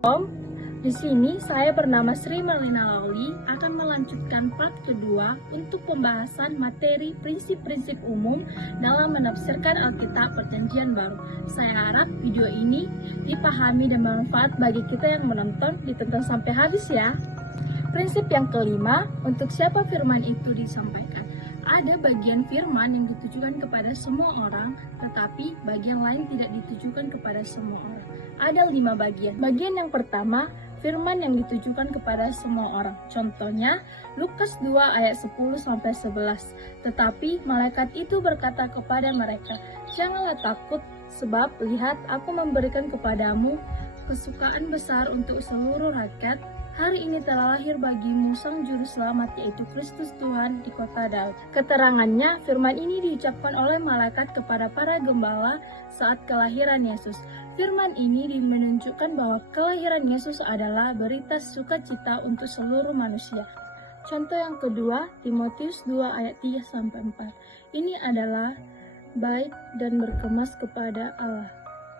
Om, di sini saya bernama Sri Marlina Lawli akan melanjutkan part kedua untuk pembahasan materi prinsip-prinsip umum dalam menafsirkan Alkitab Perjanjian Baru. Saya harap video ini dipahami dan bermanfaat bagi kita yang menonton, ditonton sampai habis ya. Prinsip yang kelima, untuk siapa firman itu disampaikan. Ada bagian firman yang ditujukan kepada semua orang, tetapi bagian lain tidak ditujukan kepada semua orang. Ada 5 bagian. Bagian yang pertama, firman yang ditujukan kepada semua orang. Contohnya, Lukas 2 ayat 10-11. Tetapi malaikat itu berkata kepada mereka, "Janganlah takut, sebab lihat aku memberikan kepadamu kesukaan besar untuk seluruh rakyat. Hari ini telah lahir bagimu Sang Juru Selamat, yaitu Kristus Tuhan di kota Daud." Keterangannya, firman ini diucapkan oleh malaikat kepada para gembala saat kelahiran Yesus. Firman ini menunjukkan bahwa kelahiran Yesus adalah berita sukacita untuk seluruh manusia. Contoh yang kedua, Timotius 2 ayat 3-4. Ini adalah baik dan berkemas kepada Allah,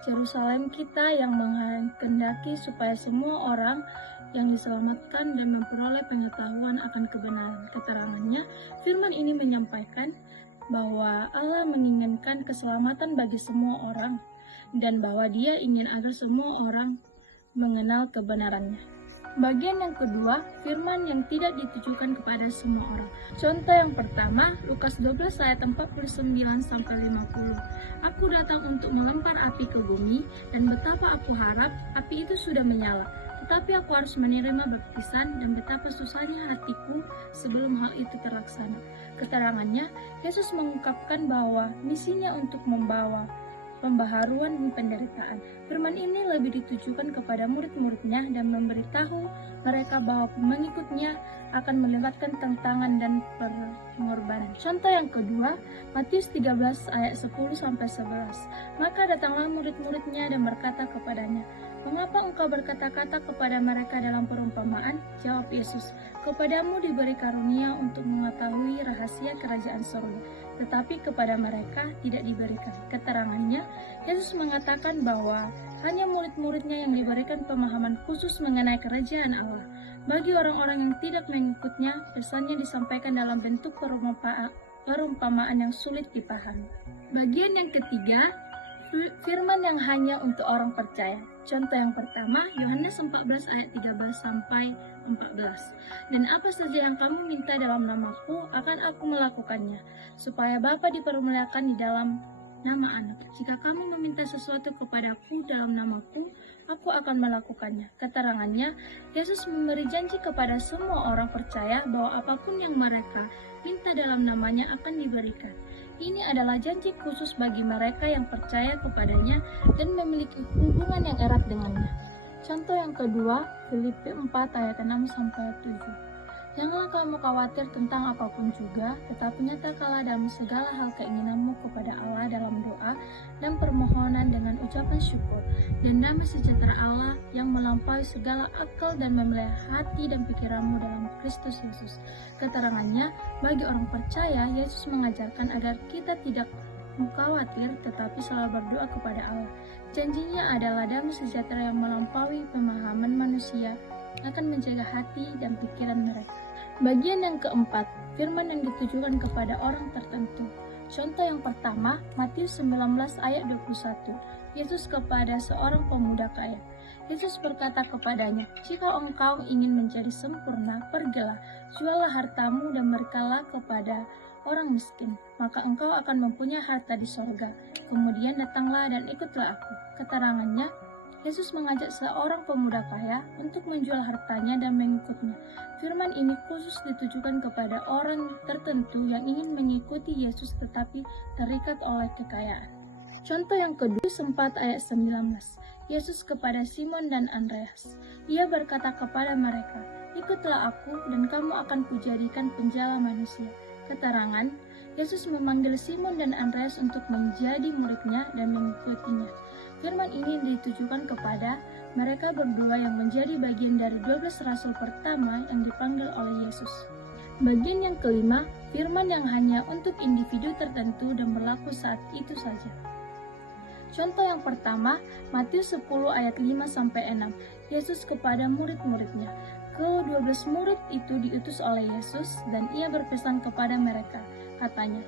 Yerusalem kita yang menghendaki supaya semua orang yang diselamatkan dan memperoleh pengetahuan akan kebenaran. Keterangannya, firman ini menyampaikan bahwa Allah menginginkan keselamatan bagi semua orang dan bahwa Dia ingin agar semua orang mengenal kebenarannya. Bagian yang kedua, firman yang tidak ditujukan kepada semua orang. Contoh yang pertama, Lukas 12 ayat 49-50. Aku datang untuk melempar api ke bumi, dan betapa aku harap api itu sudah menyala. Tetapi aku harus menerima baptisan, dan betapa susahnya hatiku sebelum hal itu terlaksana. Keterangannya, Yesus mengungkapkan bahwa misinya untuk membawa pembaharuan penderitaan. Firman ini lebih ditujukan kepada murid-muridnya dan memberitahu mereka bahwa mengikutnya akan melibatkan tantangan dan pengorbanan. Contoh yang kedua, Matius 13 ayat 10-11. Maka datanglah murid-muridnya dan berkata kepadanya, "Mengapa engkau berkata-kata kepada mereka dalam perumpamaan?" Jawab Yesus, "Kepadamu diberi karunia untuk mengetahui rahasia kerajaan surga, tetapi kepada mereka tidak diberikan." Keterangannya, Yesus mengatakan bahwa hanya murid-muridnya yang diberikan pemahaman khusus mengenai kerajaan Allah. Bagi orang-orang yang tidak mengikutnya, pesannya disampaikan dalam bentuk perumpamaan yang sulit dipahami. Bagian yang ketiga, firman yang hanya untuk orang percaya. Contoh yang pertama, Yohanes 14 ayat 13-14. "Dan apa saja yang kamu minta dalam namaku, akan aku melakukannya, supaya Bapa dipermuliakan di dalam nama Anak. Jika kamu meminta sesuatu kepadaku dalam namaku, aku akan melakukannya." Keterangannya, Yesus memberi janji kepada semua orang percaya bahwa apapun yang mereka minta dalam namanya akan diberikan. Ini adalah janji khusus bagi mereka yang percaya kepadanya dan memiliki hubungan yang erat dengannya. Contoh yang kedua, Filipi 4 ayat 6-7. "Janganlah kamu khawatir tentang apapun juga, tetapi nyatakanlah dalam segala hal keinginanmu kepada Allah dalam doa dan permohonan dengan ucapan syukur. Dan damai sejahtera Allah yang melampaui segala akal dan memelihara hati dan pikiranmu dalam Kristus Yesus." Keterangannya, bagi orang percaya, Yesus mengajarkan agar kita tidak khawatir tetapi selalu berdoa kepada Allah. Janjinya adalah damai sejahtera yang melampaui pemahaman manusia akan menjaga hati dan pikiran mereka. Bagian yang keempat, firman yang ditujukan kepada orang tertentu. Contoh yang pertama, Matius 19 ayat 21. Yesus kepada seorang pemuda kaya. Yesus berkata kepadanya, "Jika engkau ingin menjadi sempurna, pergilah, jualah hartamu dan berikanlah kepada orang miskin, maka engkau akan mempunyai harta di sorga. Kemudian datanglah dan ikutlah aku." Keterangannya, Yesus mengajak seorang pemuda kaya untuk menjual hartanya dan mengikutnya. Firman ini khusus ditujukan kepada orang tertentu yang ingin mengikuti Yesus tetapi terikat oleh kekayaan. Contoh yang kedua, 4 ayat 19. Yesus kepada Simon dan Andreas. Ia berkata kepada mereka, "Ikutlah aku dan kamu akan kujadikan penjala manusia." Keterangan, Yesus memanggil Simon dan Andreas untuk menjadi muridnya dan mengikutinya. Firman ini ditujukan kepada mereka berdua yang menjadi bagian dari 12 rasul pertama yang dipanggil oleh Yesus. Bagian yang kelima, firman yang hanya untuk individu tertentu dan berlaku saat itu saja. Contoh yang pertama, Matius 10 ayat 5-6. Yesus kepada murid-muridnya. Ke-12 murid itu diutus oleh Yesus dan ia berpesan kepada mereka. Katanya,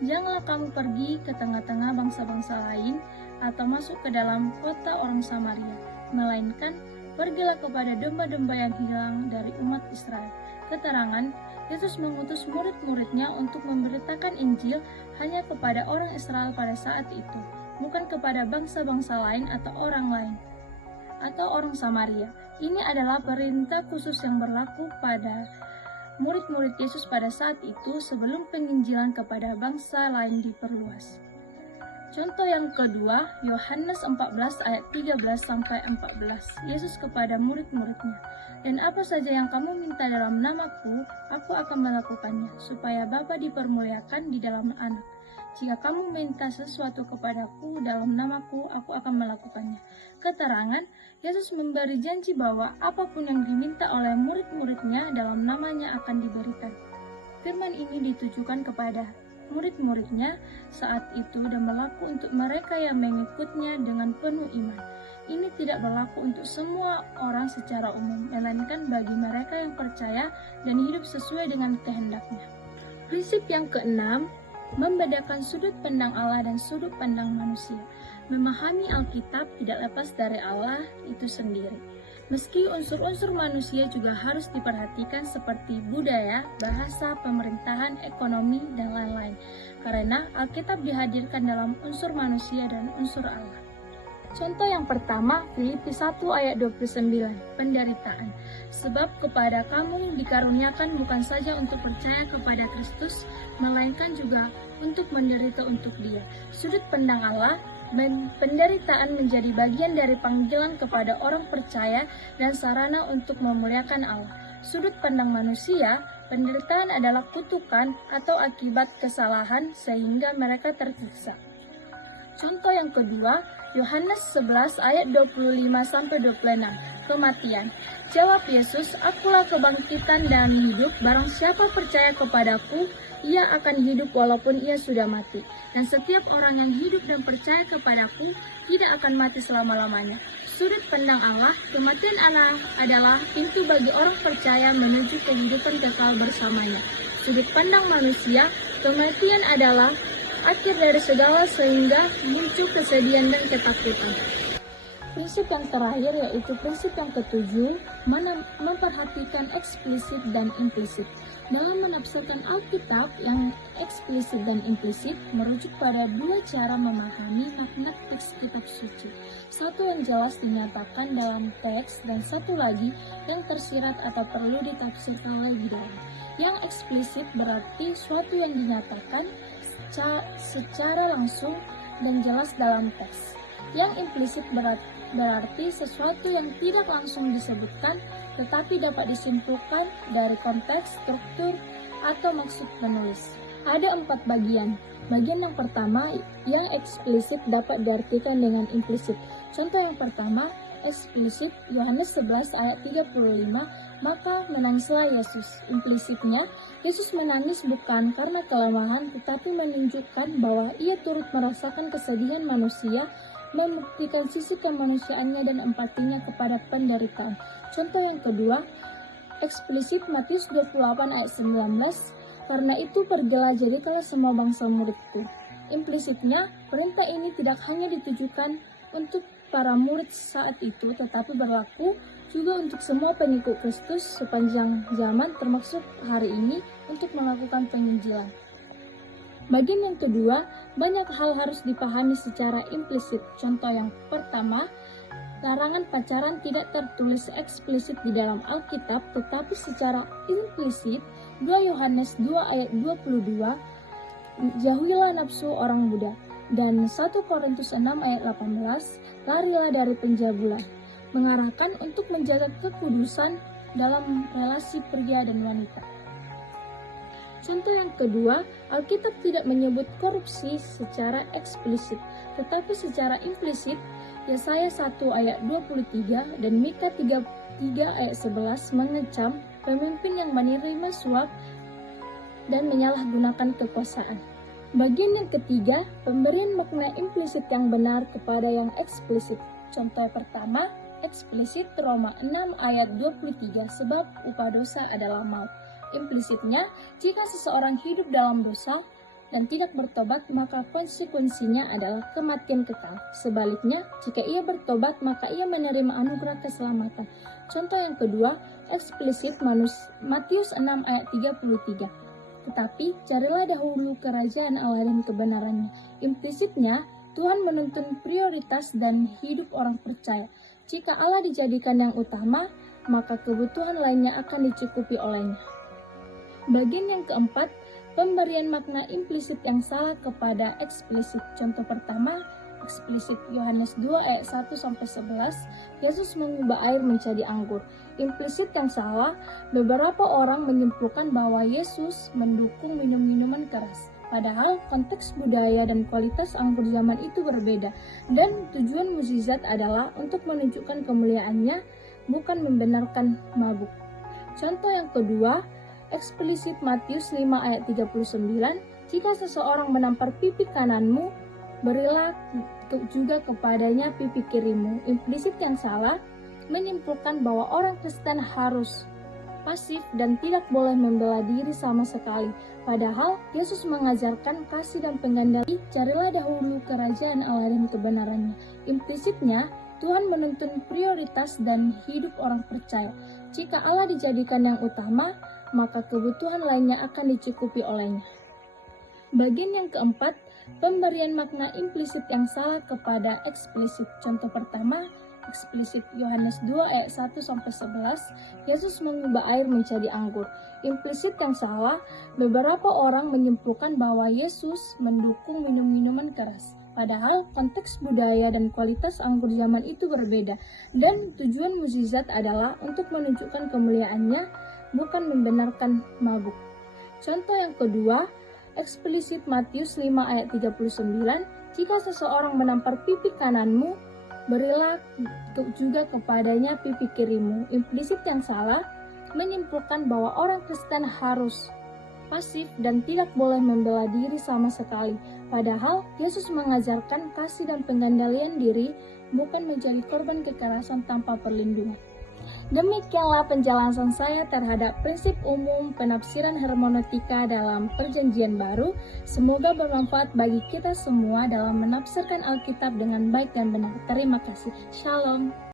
"Janganlah kamu pergi ke tengah-tengah bangsa-bangsa lain atau masuk ke dalam kota orang Samaria, melainkan pergilah kepada domba-domba yang hilang dari umat Israel." Keterangan, Yesus mengutus murid-muridnya untuk memberitakan Injil hanya kepada orang Israel pada saat itu, bukan kepada bangsa-bangsa lain atau orang lain, atau orang Samaria. Ini adalah perintah khusus yang berlaku pada murid-murid Yesus pada saat itu sebelum penginjilan kepada bangsa lain diperluas. Contoh yang kedua, Yohanes 14 ayat 13-14. Yesus kepada murid-muridnya, "Dan apa saja yang kamu minta dalam namaku, aku akan melakukannya, supaya Bapa dipermuliakan di dalam Anak. Jika kamu minta sesuatu kepadaku dalam namaku, aku akan melakukannya." Keterangan, Yesus memberi janji bahwa apapun yang diminta oleh murid-muridnya dalam namanya akan diberikan. Firman ini ditujukan kepada murid-muridnya saat itu dan berlaku untuk mereka yang mengikutnya dengan penuh iman. Ini tidak berlaku untuk semua orang secara umum, melainkan bagi mereka yang percaya dan hidup sesuai dengan kehendaknya. Prinsip yang keenam, membedakan sudut pandang Allah dan sudut pandang manusia. Memahami Alkitab tidak lepas dari Allah itu sendiri. Meski unsur-unsur manusia juga harus diperhatikan seperti budaya, bahasa, pemerintahan, ekonomi, dan lain-lain. Karena Alkitab dihadirkan dalam unsur manusia dan unsur Allah. Contoh yang pertama, Filipi 1 ayat 29, penderitaan. "Sebab kepada kamu dikaruniakan bukan saja untuk percaya kepada Kristus, melainkan juga untuk menderita untuk Dia." Sudut pandang Allah, penderitaan menjadi bagian dari panggilan kepada orang percaya dan sarana untuk memuliakan Allah. Sudut pandang manusia, penderitaan adalah kutukan atau akibat kesalahan sehingga mereka tersiksa. Contoh yang kedua, Yohanes 11 ayat 25-26, kematian. Jawab Yesus, "Akulah kebangkitan dan hidup, barang siapa percaya kepadaku, ia akan hidup walaupun ia sudah mati. Dan setiap orang yang hidup dan percaya kepadaku tidak akan mati selama-lamanya." Sudut pandang Allah, kematian Allah adalah pintu bagi orang percaya menuju kehidupan kekal bersamanya. Sudut pandang manusia, kematian adalah akhir dari segala sehingga muncul kesedihan dan ketakutan. Prinsip yang terakhir yaitu prinsip yang ketujuh, memperhatikan eksplisit dan implisit. Dalam menafsirkan Alkitab, yang eksplisit dan implisit merujuk pada dua cara memahami makna teks kitab suci. Satu yang jelas dinyatakan dalam teks dan satu lagi yang tersirat atau perlu ditafsirkan lebih dalam. Yang eksplisit berarti suatu yang dinyatakan secara langsung dan jelas dalam teks. Yang implisit berarti sesuatu yang tidak langsung disebutkan tetapi dapat disimpulkan dari konteks, struktur, atau maksud penulis. Ada 4 bagian. Bagian yang pertama yang eksplisit dapat diartikan dengan implisit. Contoh yang pertama, eksplisit Yohanes 11 ayat 35, "Maka menangislah Yesus." Implisitnya, Yesus menangis bukan karena kelemahan, tetapi menunjukkan bahwa ia turut merasakan kesedihan manusia, membuktikan sisi kemanusiaannya dan empatinya kepada penderitaan. Contoh yang kedua, eksplisit Matius 28 ayat 19, "Karena itu pergilah jadikanlah semua bangsa muridku." Implisitnya, perintah ini tidak hanya ditujukan untuk para murid saat itu, tetapi berlaku juga untuk semua pengikut Kristus sepanjang zaman, termasuk hari ini, untuk melakukan penginjilan. Bagian yang kedua, banyak hal harus dipahami secara implisit. Contoh yang pertama, larangan pacaran tidak tertulis eksplisit di dalam Alkitab, tetapi secara implisit, 2 Yohanes 2 ayat 22, "Jauhilah nafsu orang muda." Dan 1 Korintus 6 ayat 18, "Larilah dari pencabulan," mengarahkan untuk menjaga kekudusan dalam relasi pria dan wanita. Contoh yang kedua, Alkitab tidak menyebut korupsi secara eksplisit, tetapi secara implisit. Yesaya 1 ayat 23 dan Mika 3 ayat 11 mengecam pemimpin yang menerima suap dan menyalahgunakan kekuasaan. Bagian yang ketiga, pemberian makna implisit yang benar kepada yang eksplisit. Contoh pertama, Eksplisit Roma 6 ayat 23, sebab upah dosa adalah maut. Implisitnya, jika seseorang hidup dalam dosa dan tidak bertobat, maka konsekuensinya adalah kematian kekal. Sebaliknya, jika ia bertobat, maka ia menerima anugerah keselamatan. Contoh yang kedua, eksplisit Matius 6 ayat 33. Tetapi carilah dahulu kerajaan Allah dan kebenarannya. Implisitnya, Tuhan menuntun prioritas dan hidup orang percaya. Jika Allah dijadikan yang utama, maka kebutuhan lainnya akan dicukupi olehnya. Bagian yang keempat, pemberian makna implisit yang salah kepada eksplisit. Contoh pertama, eksplisit Yohanes 2 ayat 1-11, Yesus mengubah air menjadi anggur. Implisit yang salah, beberapa orang menyimpulkan bahwa Yesus mendukung minum-minuman keras. Padahal konteks budaya dan kualitas anggur zaman itu berbeda, dan tujuan mukjizat adalah untuk menunjukkan kemuliaannya, bukan membenarkan mabuk. Contoh yang kedua, eksplisit Matius 5 ayat 39, jika seseorang menampar pipi kananmu, berilah juga kepadanya pipi kirimu. Implisit yang salah menyimpulkan bahwa orang Kristen harus pasif dan tidak boleh membela diri sama sekali. Padahal Yesus mengajarkan kasih dan pengendali, carilah dahulu kerajaan Allah dan kebenarannya. Implisitnya, Tuhan menuntun prioritas dan hidup orang percaya. Jika Allah dijadikan yang utama, maka kebutuhan lainnya akan dicukupi olehnya. Bagian yang keempat, pemberian makna implisit yang salah kepada eksplisit. Contoh pertama, eksplisit Yohanes 2 ayat 1-11, Yesus mengubah air menjadi anggur. Implisit yang salah, beberapa orang menyimpulkan bahwa Yesus mendukung minum-minuman keras. Padahal konteks budaya dan kualitas anggur zaman itu berbeda, dan tujuan mukjizat adalah untuk menunjukkan kemuliaannya, bukan membenarkan mabuk. Contoh yang kedua, eksplisit Matius 5 ayat 39, jika seseorang menampar pipi kananmu, berilah juga kepadanya pipi kirimu. Implisit yang salah menyimpulkan bahwa orang Kristen harus pasif dan tidak boleh membela diri sama sekali. Padahal Yesus mengajarkan kasih dan pengendalian diri, bukan menjadi korban kekerasan tanpa perlindungan. Demikianlah penjelasan saya terhadap prinsip umum penafsiran hermeneutika dalam Perjanjian Baru. Semoga bermanfaat bagi kita semua dalam menafsirkan Alkitab dengan baik dan benar. Terima kasih. Shalom.